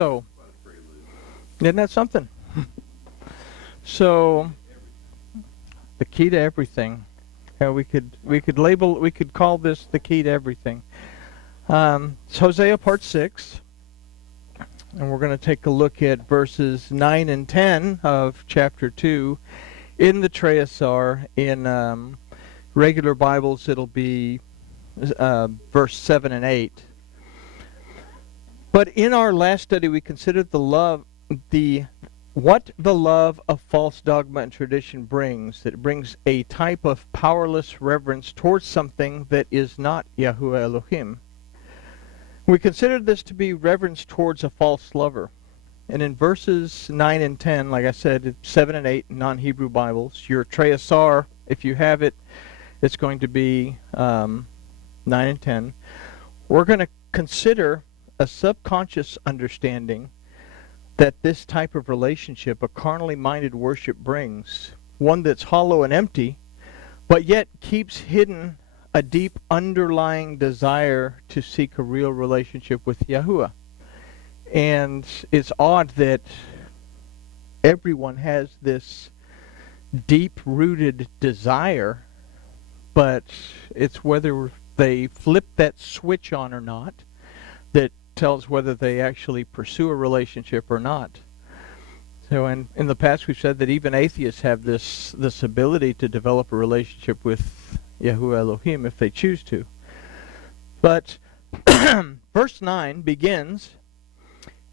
So, isn't that something? So, the key to everything. We could call this the key to everything. It's Hosea part 6, and we're going to take a look at verses 9 and 10 of chapter 2 in the Treasar. In regular Bibles, it'll be verse 7 and 8. But in our last study, we considered what the love of false dogma and tradition brings. That it brings a type of powerless reverence towards something that is not Yahuwah Elohim. We considered this to be reverence towards a false lover. And in verses 9 and 10, like I said, 7 and 8 non-Hebrew Bibles, your Treasar, if you have it, it's going to be 9 and 10. We're going to consider a subconscious understanding that this type of relationship, a carnally minded worship, brings. One that's hollow and empty, but yet keeps hidden a deep underlying desire to seek a real relationship with Yahuwah. And it's odd that everyone has this deep-rooted desire, but it's whether they flip that switch on or not that tells whether they actually pursue a relationship or not. So in the past we've said that even atheists have this ability to develop a relationship with Yahuwah Elohim if they choose to. But verse 9 begins,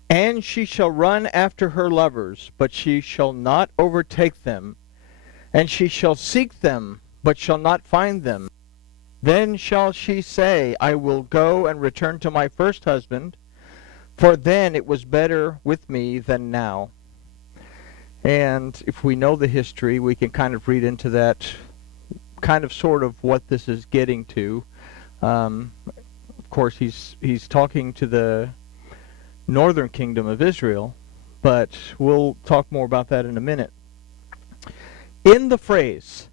"And she shall run after her lovers, but she shall not overtake them. And she shall seek them, but shall not find them. Then shall she say, I will go and return to my first husband, for then it was better with me than now." And if we know the history, we can kind of read into that kind of sort of what this is getting to. Of course, he's talking to the northern kingdom of Israel, but we'll talk more about that in a minute. In the phrase,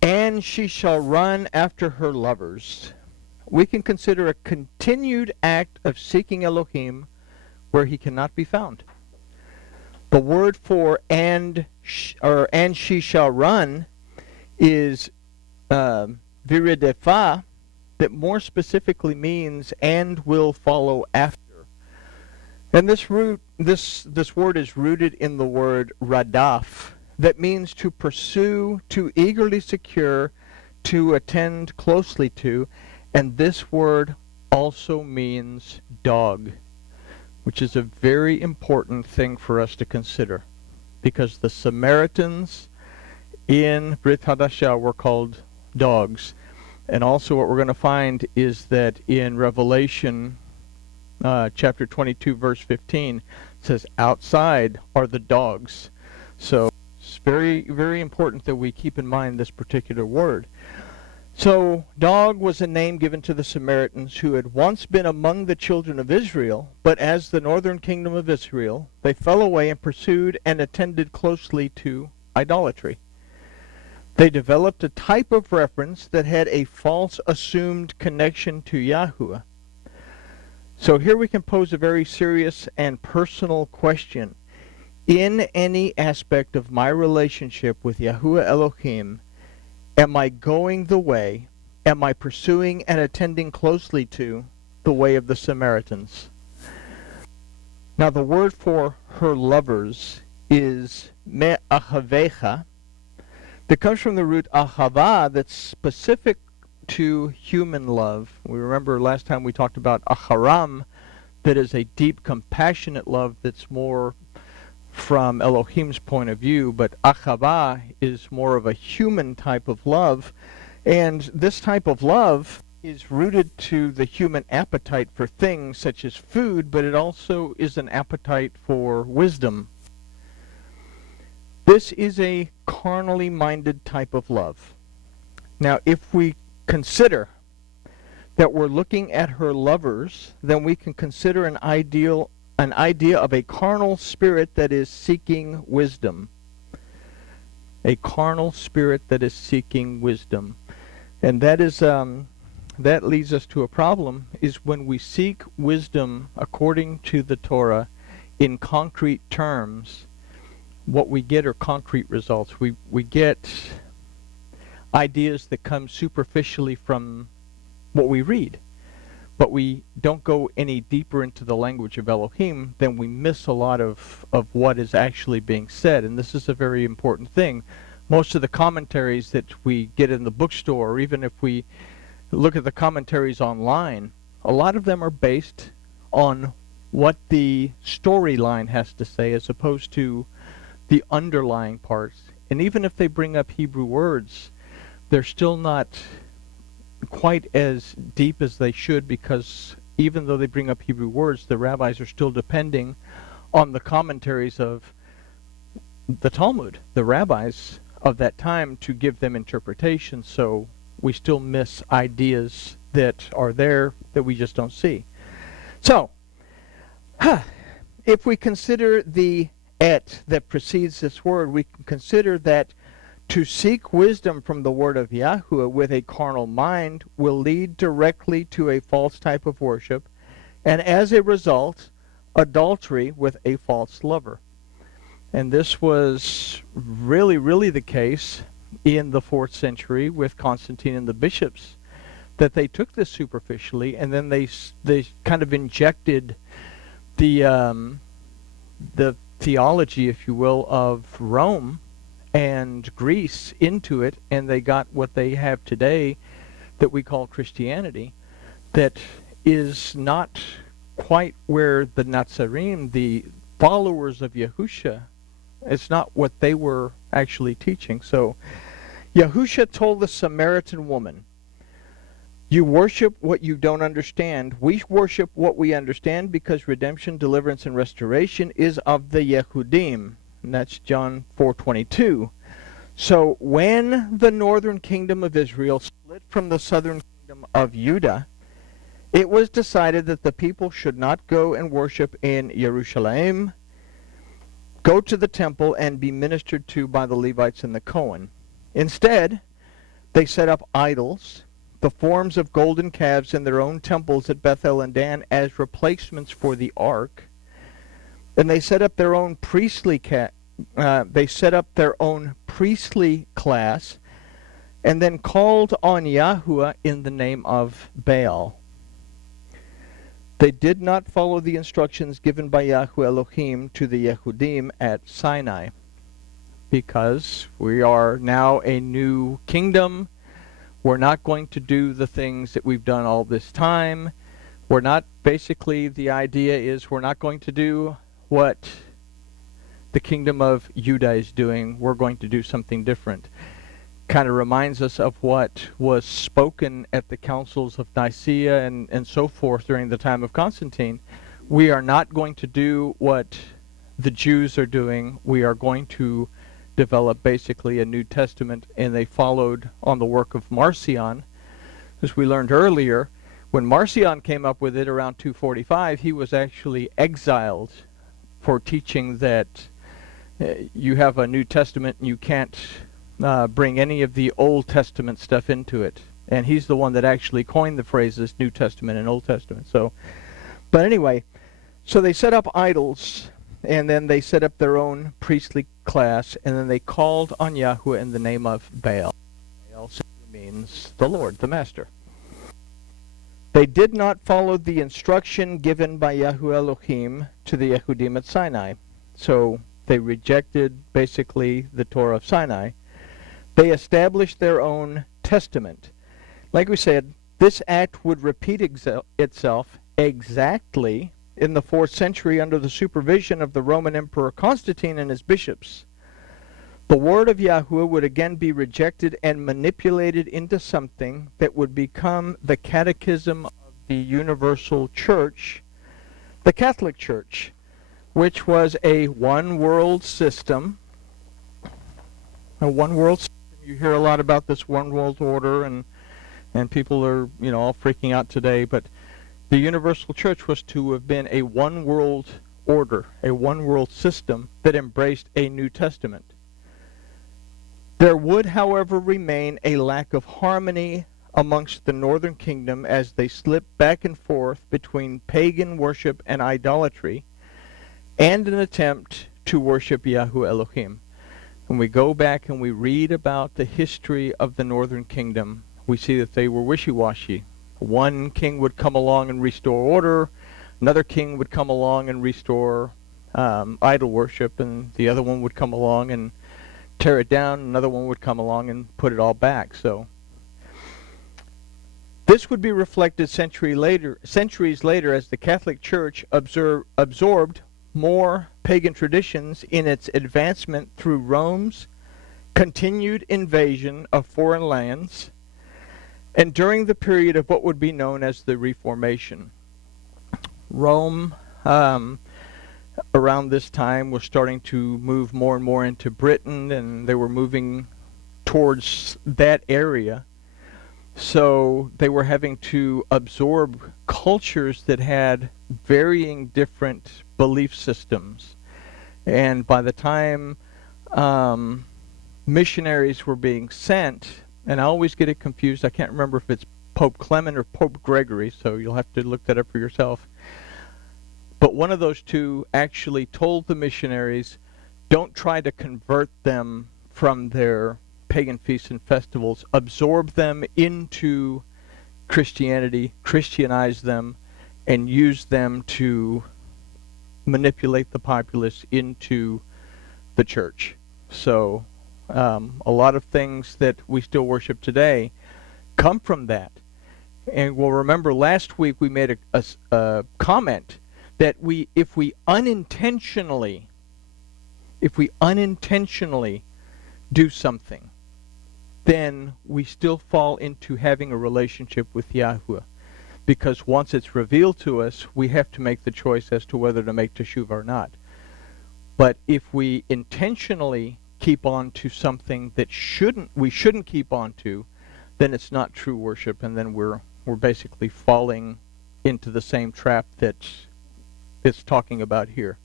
"and she shall run after her lovers," we can consider a continued act of seeking Elohim where he cannot be found. The word for and she shall run is viridefa, that more specifically means and will follow after. And this word is rooted in the word radaf, that means to pursue, to eagerly secure, to attend closely to, and this word also means dog, which is a very important thing for us to consider, because the Samaritans in Brit Hadashah were called dogs. And also what we're going to find is that in Revelation chapter 22 verse 15 it says, outside are the dogs. So it's very, very important that we keep in mind this particular word. So, dog was a name given to the Samaritans who had once been among the children of Israel, but as the northern kingdom of Israel, they fell away and pursued and attended closely to idolatry. They developed a type of reference that had a false assumed connection to Yahuwah. So here we can pose a very serious and personal question. In any aspect of my relationship with Yahuwah Elohim, am I going the way, am I pursuing and attending closely to the way of the Samaritans? Now the word for her lovers is me'ahavecha, that comes from the root ahava, that's specific to human love. We remember last time we talked about aharam, that is a deep, compassionate love that's more from Elohim's point of view, but achava is more of a human type of love, and this type of love is rooted to the human appetite for things such as food, but it also is an appetite for wisdom. This is a carnally minded type of love. Now, if we consider that we're looking at her lovers, then we can consider an idea of a carnal spirit that is seeking wisdom. A carnal spirit that is seeking wisdom. And that is that leads us to a problem, is when we seek wisdom according to the Torah in concrete terms, what we get are concrete results. We get ideas that come superficially from what we read, but we don't go any deeper into the language of Elohim, then we miss a lot of what is actually being said. And this is a very important thing. Most of the commentaries that we get in the bookstore, or even if we look at the commentaries online, a lot of them are based on what the storyline has to say as opposed to the underlying parts. And even if they bring up Hebrew words, they're still not quite as deep as they should, because even though they bring up Hebrew words, the rabbis are still depending on the commentaries of the Talmud, the rabbis of that time, to give them interpretation. So we still miss ideas that are there that we just don't see. So, if we consider the et that precedes this word, we can consider that to seek wisdom from the word of Yahuwah with a carnal mind will lead directly to a false type of worship, and as a result, adultery with a false lover. And this was really the case in the 4th century with Constantine and the bishops, that they took this superficially, and then they kind of injected the theology, if you will, of Rome and Greece into it, and they got what they have today that we call Christianity, that is not quite where the Nazarene, the followers of Yahusha, it's not what they were actually teaching. So Yahusha told the Samaritan woman, "You worship what you don't understand. We worship what we understand, because redemption, deliverance, and restoration is of the Yehudim." And that's John 4:22. So when the northern kingdom of Israel split from the southern kingdom of Judah, it was decided that the people should not go and worship in Jerusalem, go to the temple, and be ministered to by the Levites and the Cohen. Instead, they set up idols, the forms of golden calves, in their own temples at Bethel and Dan as replacements for the ark. And they set up their own priestly class, and then called on Yahuwah in the name of Baal. They did not follow the instructions given by Yahuwah Elohim to the Yehudim at Sinai, because we are now a new kingdom. We're not going to do the things that we've done all this time. We're not, basically the idea is we're not going to do what the kingdom of Judah is doing. We're going to do something different. Kind of reminds us of what was spoken at the councils of Nicaea and so forth during the time of Constantine. We are not going to do what the Jews are doing. We are going to develop basically a New Testament, and they followed on the work of Marcion. As we learned earlier, when Marcion came up with it around 245, he was actually exiled for teaching that you have a New Testament and you can't bring any of the Old Testament stuff into it. And he's the one that actually coined the phrases New Testament and Old Testament. So, but anyway, so they set up idols, and then they set up their own priestly class, and then they called on Yahuwah in the name of Baal. Baal simply means the Lord, the Master. They did not follow the instruction given by Yahuwah Elohim to the Yehudim at Sinai. So they rejected basically the Torah of Sinai. They established their own testament. Like we said, this act would repeat itself exactly in the 4th century under the supervision of the Roman Emperor Constantine and his bishops. The word of Yahuwah would again be rejected and manipulated into something that would become the catechism of the universal church, the Catholic Church, which was a one-world system. A one-world system. You hear a lot about this one-world order, and people are, all freaking out today, but the universal church was to have been a one-world order, a one-world system that embraced a New Testament. There would, however, remain a lack of harmony amongst the northern kingdom as they slipped back and forth between pagan worship and idolatry, and an attempt to worship Yahuwah Elohim. When we go back and we read about the history of the northern kingdom, we see that they were wishy-washy. One king would come along and restore order, another king would come along and restore idol worship, and the other one would come along and tear it down, another one would come along and put it all back. So this would be reflected centuries later as the Catholic Church absorbed more pagan traditions in its advancement through Rome's continued invasion of foreign lands and during the period of what would be known as the Reformation. Rome, around this time, was starting to move more and more into Britain, and they were moving towards that area. So they were having to absorb cultures that had varying different belief systems. And by the time missionaries were being sent, and I always get it confused, I can't remember if it's Pope Clement or Pope Gregory, so you'll have to look that up for yourself. But one of those two actually told the missionaries, don't try to convert them from their pagan feasts and festivals. Absorb them into Christianity, Christianize them, and use them to manipulate the populace into the church. So a lot of things that we still worship today come from that. And we'll remember last week we made a comment that if we unintentionally do something, then we still fall into having a relationship with Yahuwah. Because once it's revealed to us, we have to make the choice as to whether to make teshuvah or not. But if we intentionally keep on to something that we shouldn't keep on to, then it's not true worship, and then we're basically falling into the same trap that it's talking about here.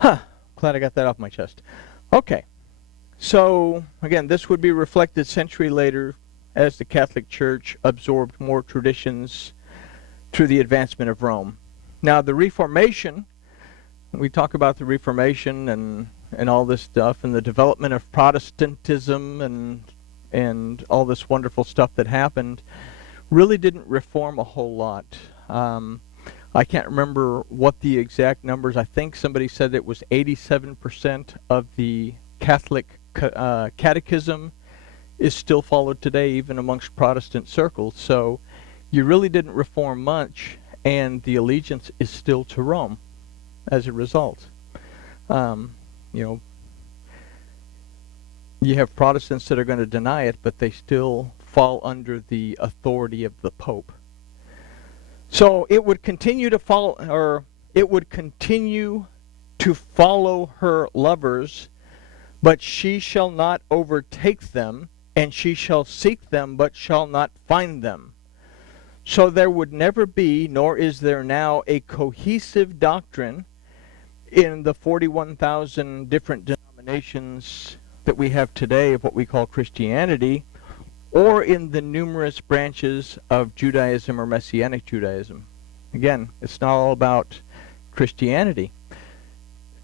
Glad I got that off my chest. Okay. So, again, this would be reflected century later as the Catholic Church absorbed more traditions through the advancement of Rome. Now, the Reformation, we talk about the Reformation and all this stuff, and the development of Protestantism and all this wonderful stuff that happened, really didn't reform a whole lot. I can't remember what the exact numbers. I think somebody said it was 87% of the Catholic catechism is still followed today, even amongst Protestant circles. So you really didn't reform much, and the allegiance is still to Rome as a result. You have Protestants that are going to deny it, but they still fall under the authority of the Pope. So it would continue to follow her lovers, but she shall not overtake them, and she shall seek them, but shall not find them. So there would never be, nor is there now, a cohesive doctrine in the 41,000 different denominations that we have today of what we call Christianity, or in the numerous branches of Judaism or Messianic Judaism. Again, it's not all about Christianity.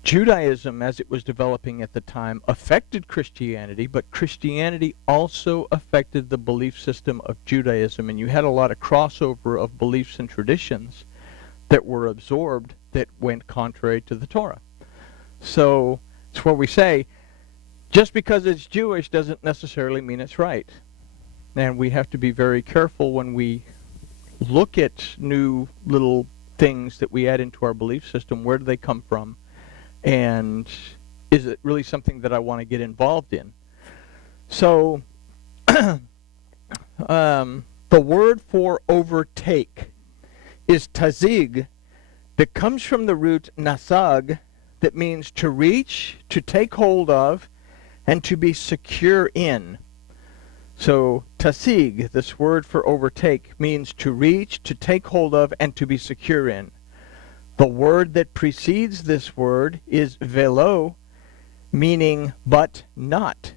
Judaism, as it was developing at the time, affected Christianity, but Christianity also affected the belief system of Judaism, and you had a lot of crossover of beliefs and traditions that were absorbed that went contrary to the Torah. So it's where we say, just because it's Jewish doesn't necessarily mean it's right. And we have to be very careful when we look at new little things that we add into our belief system. Where do they come from? And is it really something that I want to get involved in? So the word for overtake is tazig, that comes from the root nasag, that means to reach, to take hold of, and to be secure in. So tasig, this word for overtake, means to reach, to take hold of, and to be secure in. The word that precedes this word is velo, meaning but not.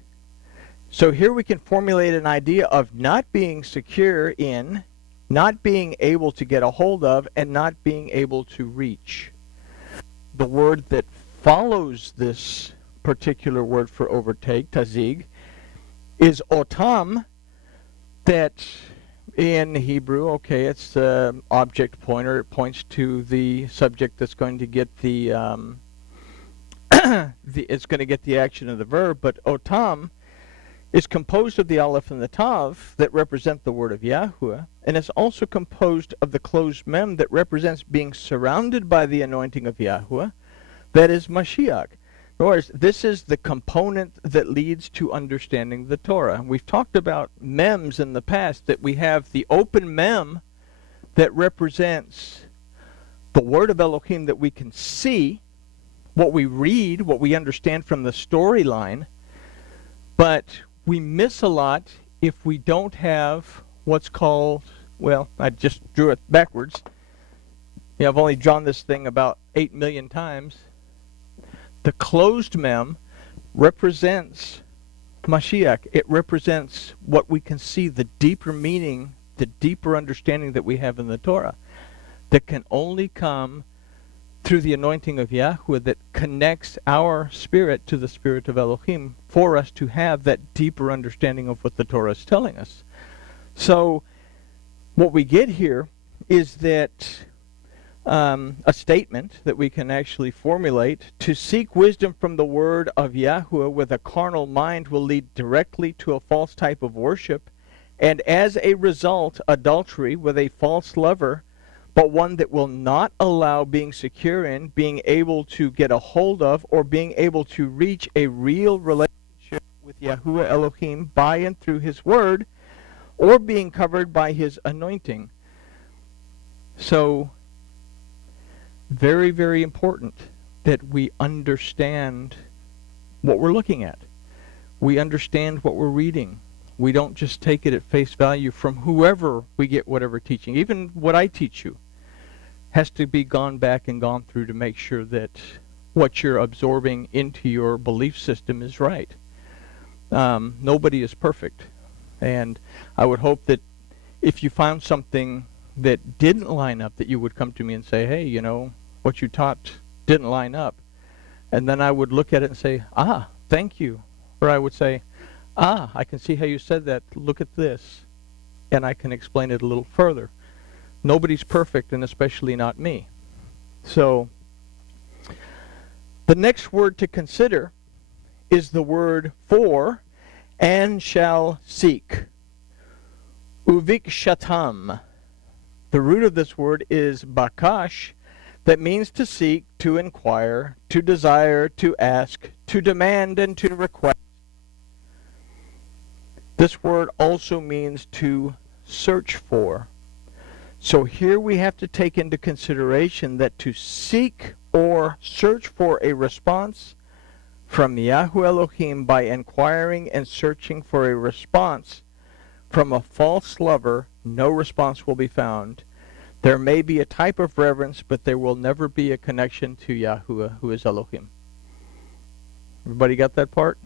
So here we can formulate an idea of not being secure in, not being able to get a hold of, and not being able to reach. the word that follows this particular word for overtake, tazig, is otam, that in Hebrew, okay, it's the object pointer. It points to the subject that's going to get the, it's going to get the action of the verb, but otam is composed of the aleph and the tav that represent the word of Yahweh, and it's also composed of the closed mem that represents being surrounded by the anointing of Yahweh, that is Mashiach. In other words, this is the component that leads to understanding the Torah. We've talked about mems in the past, that we have the open mem that represents the word of Elohim that we can see, what we read, what we understand from the storyline, but we miss a lot if we don't have what's called, well, I just drew it backwards. Yeah, I've only drawn this thing about 8 million times. The closed mem represents Mashiach. It represents what we can see, the deeper meaning, the deeper understanding that we have in the Torah, that can only come through the anointing of Yahweh that connects our spirit to the spirit of Elohim for us to have that deeper understanding of what the Torah is telling us. So what we get here is that a statement that we can actually formulate: to seek wisdom from the word of Yahweh with a carnal mind will lead directly to a false type of worship, and as a result, adultery with a false lover, but one that will not allow being secure in, being able to get a hold of, or being able to reach a real relationship with Yahuwah Elohim by and through his word, or being covered by his anointing. So, very, very important that we understand what we're looking at. We understand what we're reading. We don't just take it at face value from whoever we get whatever teaching. Even what I teach you has to be gone back and gone through to make sure that what you're absorbing into your belief system is right. Nobody is perfect. And I would hope that if you found something that didn't line up, that you would come to me and say, hey, you know, what you taught didn't line up. And then I would look at it and say, ah, thank you. Or I would say, ah, I can see how you said that. Look at this. And I can explain it a little further. Nobody's perfect, and especially not me. So, the next word to consider is the word for, and shall seek. Uvikshatam. The root of this word is bakash, that means to seek, to inquire, to desire, to ask, to demand, and to request. This word also means to search for. So here we have to take into consideration that to seek or search for a response from Yahuwah Elohim by inquiring and searching for a response from a false lover, no response will be found. There may be a type of reverence, but there will never be a connection to Yahuwah, who is Elohim. Everybody got that part?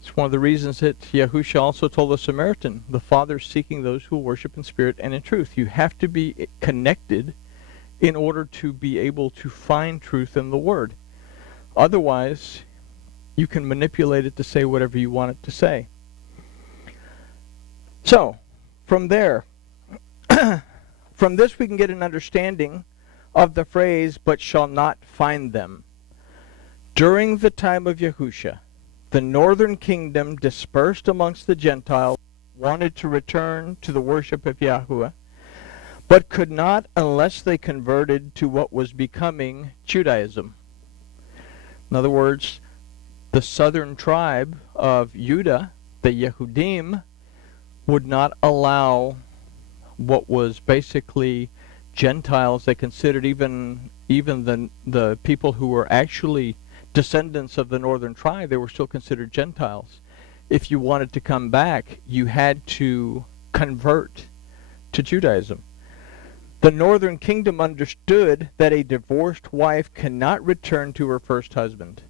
It's one of the reasons that Yahusha also told the Samaritan, the Father is seeking those who worship in spirit and in truth. You have to be connected in order to be able to find truth in the Word. Otherwise, you can manipulate it to say whatever you want it to say. So, from there, from this we can get an understanding of the phrase, but shall not find them. During the time of Yahusha, the northern kingdom dispersed amongst the Gentiles wanted to return to the worship of Yahuwah, but could not unless they converted to what was becoming Judaism. In other words, the southern tribe of Judah, the Yehudim, would not allow what was basically Gentiles. They considered even the people who were actually descendants of the northern tribe, they were still considered Gentiles. If you wanted to come back, you had to convert to Judaism. The northern kingdom understood that a divorced wife cannot return to her first husband.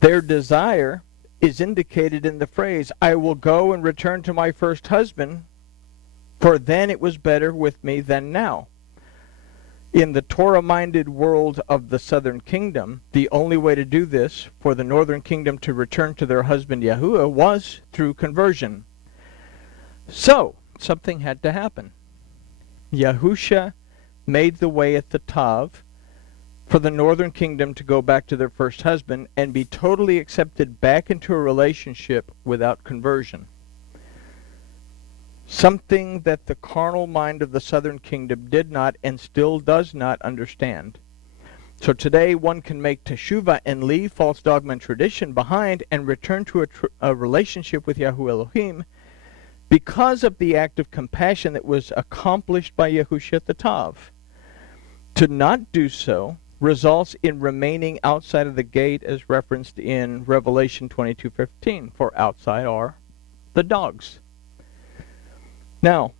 Their desire is indicated in the phrase, I will go and return to my first husband, for then it was better with me than now. In the Torah-minded world of the southern kingdom, the only way to do this for the northern kingdom to return to their husband Yahuwah was through conversion. So, something had to happen. Yahusha made the way at the Tav for the northern kingdom to go back to their first husband and be totally accepted back into a relationship without conversion. Something that the carnal mind of the southern kingdom did not and still does not understand. So today one can make teshuvah and leave false dogma and tradition behind and return to a relationship with Yahuwah Elohim because of the act of compassion that was accomplished by Yahushua at the Tav. To not do so results in remaining outside of the gate as referenced in Revelation 22:15, for outside are the dogs. Now,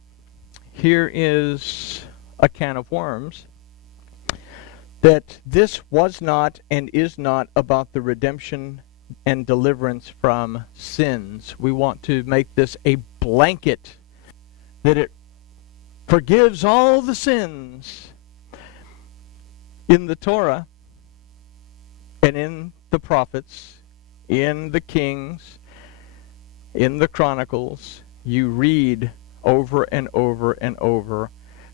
here is a can of worms, that this was not and is not about the redemption and deliverance from sins. We want to make this a blanket, that it forgives all the sins. In the Torah and in the prophets, in the kings, in the chronicles, you read over and over and over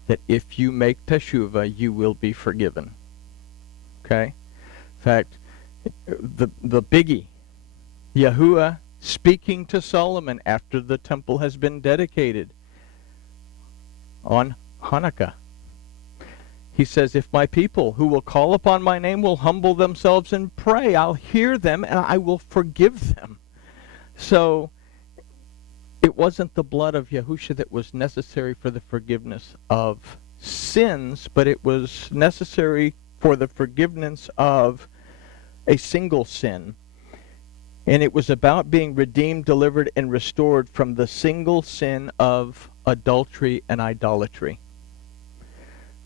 that if you make teshuvah, you will be forgiven. Okay? In fact, the biggie, Yahuwah speaking to Solomon after the temple has been dedicated on Hanukkah. He says, if my people who will call upon my name will humble themselves and pray, I'll hear them and I will forgive them. So, it wasn't the blood of Yahushua that was necessary for the forgiveness of sins, but it was necessary for the forgiveness of a single sin. And it was about being redeemed, delivered, and restored from the single sin of adultery and idolatry.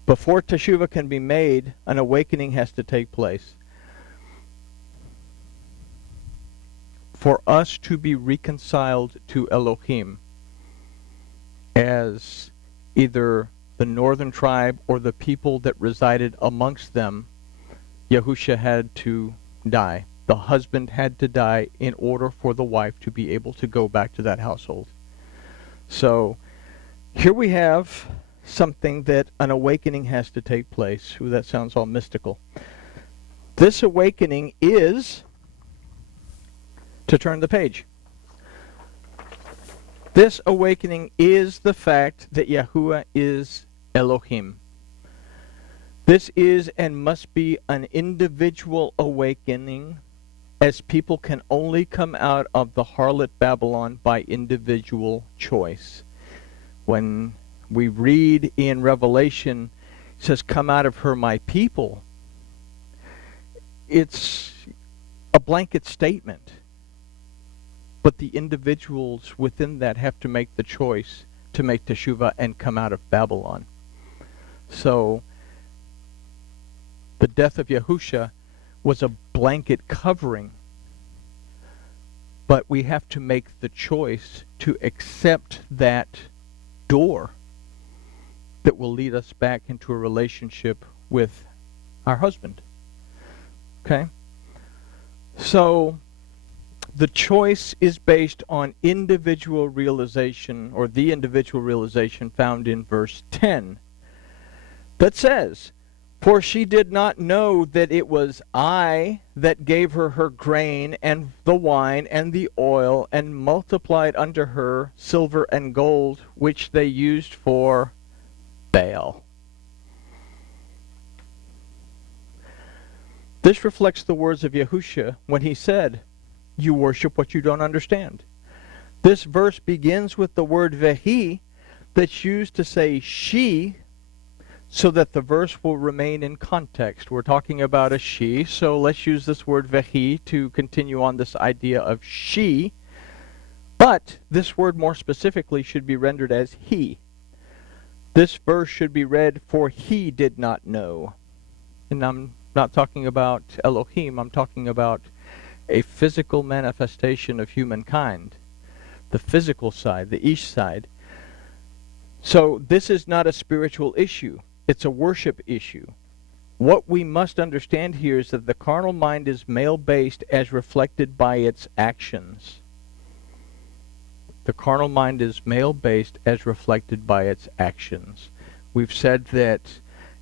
Before teshuvah can be made, an awakening has to take place. For us to be reconciled to Elohim as either the northern tribe or the people that resided amongst them, Yahushua had to die. The husband had to die in order for the wife to be able to go back to that household. So here we have something that an awakening has to take place. Ooh, that sounds all mystical. This awakening is to turn the page. This awakening is the fact that Yahuwah is Elohim. This is and must be an individual awakening, as people can only come out of the harlot Babylon by individual choice. When we read in Revelation, it says, come out of her, my people. It's a blanket statement. But the individuals within that have to make the choice to make teshuvah and come out of Babylon. So, the death of Yahushua was a blanket covering. But we have to make the choice to accept that door that will lead us back into a relationship with our husband. Okay? So, the choice is based on individual realization, or the individual realization found in verse 10, that says, for she did not know that it was I that gave her her grain and the wine and the oil, and multiplied unto her silver and gold, which they used for Baal. This reflects the words of Yahushua when he said, you worship what you don't understand. This verse begins with the word vehi that's used to say she, so that the verse will remain in context. We're talking about a she, so let's use this word vehi to continue on this idea of she. But this word more specifically should be rendered as he. This verse should be read, for he did not know. And I'm not talking about Elohim, I'm talking about a physical manifestation of humankind. The physical side, the Ish side. So this is not a spiritual issue. It's a worship issue. What we must understand here is that the carnal mind is male-based as reflected by its actions. The carnal mind is male-based as reflected by its actions. We've said that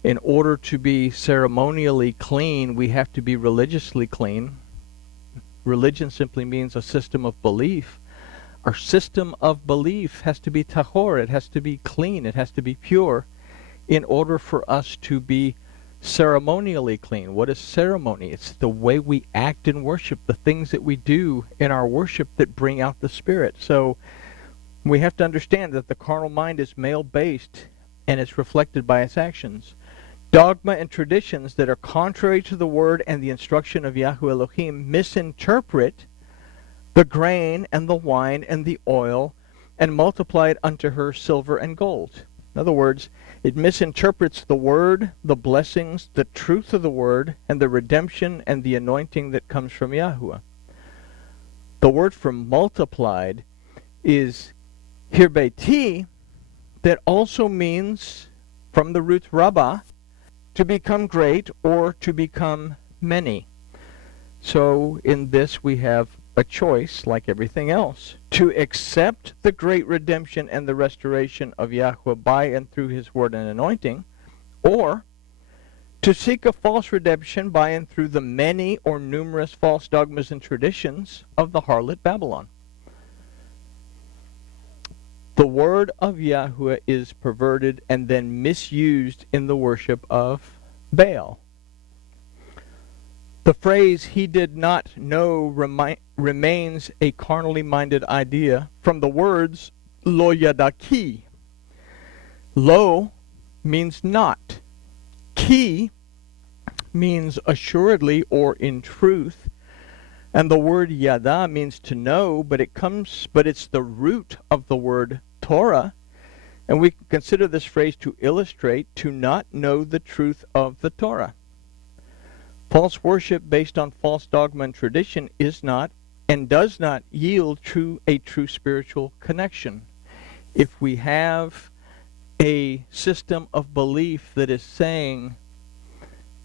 in order to be ceremonially clean, we have to be religiously clean. Religion simply means a system of belief. Our system of belief has to be tahor, it has to be clean, it has to be pure in order for us to be ceremonially clean. What is ceremony? It's the way we act in worship, the things that we do in our worship that bring out the Spirit. So we have to understand that the carnal mind is male-based and it's reflected by its actions. Dogma and traditions that are contrary to the word and the instruction of Yahweh Elohim misinterpret the grain and the wine and the oil and multiply it unto her silver and gold. In other words, it misinterprets the word, the blessings, the truth of the word, and the redemption and the anointing that comes from Yahweh. The word for multiplied is hirbeti, that also means, from the root rabbah, to become great or to become many. So in this we have a choice, like everything else, to accept the great redemption and the restoration of Yahweh by and through his word and anointing, or to seek a false redemption by and through the many or numerous false dogmas and traditions of the harlot Babylon. The word of Yahweh is perverted and then misused in the worship of Baal. The phrase, "he did not know," remains a carnally minded idea from the words lo yadaki. Lo means not. Ki means assuredly or in truth. And the word yada means to know, but it's the root of the word Torah. And we consider this phrase to illustrate to not know the truth of the Torah. False worship based on false dogma and tradition is not and does not yield a true spiritual connection. If we have a system of belief that is saying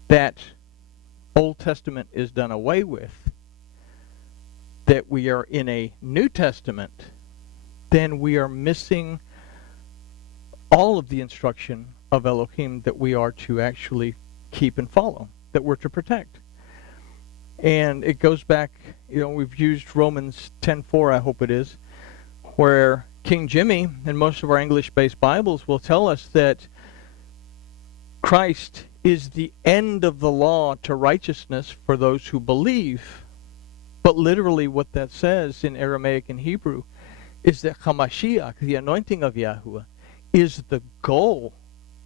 that Old Testament is done away with, that we are in a New Testament, then we are missing all of the instruction of Elohim that we are to actually keep and follow, that we're to protect. And it goes back, we've used Romans 10:4, I hope it is, where King Jimmy and most of our English-based Bibles will tell us that Christ is the end of the law to righteousness for those who believe. But literally what that says in Aramaic and Hebrew is that Hamashiach, the anointing of Yahweh, is the goal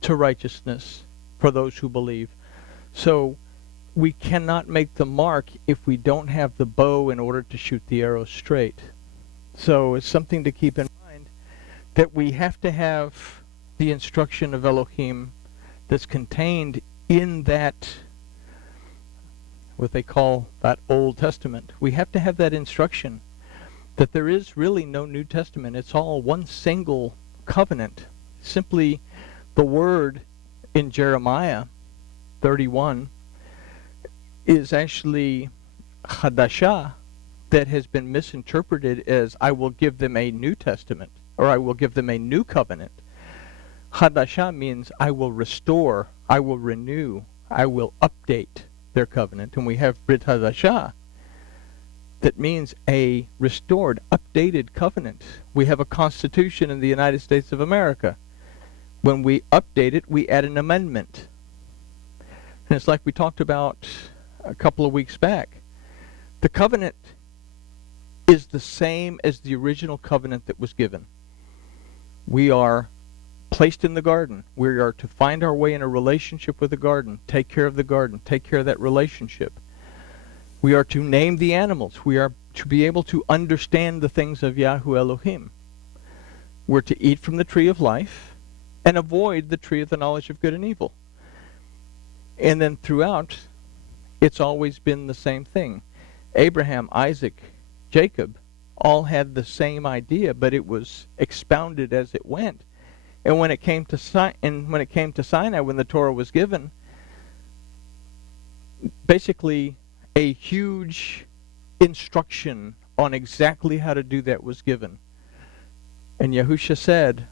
to righteousness for those who believe. So we cannot make the mark if we don't have the bow in order to shoot the arrow straight. So it's something to keep in mind that we have to have the instruction of Elohim that's contained in that, what they call that Old Testament. We have to have that instruction that there is really no New Testament. It's all one single covenant. Simply the word in Jeremiah 31 is actually Hadashah, that has been misinterpreted as I will give them a New Testament, or I will give them a new covenant. Hadashah means I will restore, I will renew, I will update their covenant. And we have Brit Hadashah, that means a restored, updated covenant. We have a constitution in the United States of America. When we update it, we add an amendment. And it's like we talked about a couple of weeks back. The covenant is the same as the original covenant that was given. We are placed in the garden. We are to find our way in a relationship with the garden, take care of the garden, take care of that relationship. We are to name the animals. We are to be able to understand the things of Yahweh Elohim. We're to eat from the tree of life and avoid the tree of the knowledge of good and evil. And then throughout, it's always been the same thing. Abraham, Isaac, Jacob all had the same idea, but it was expounded as it went. And when it came to Sinai, when the Torah was given, basically a huge instruction on exactly how to do that was given. And Yahusha said,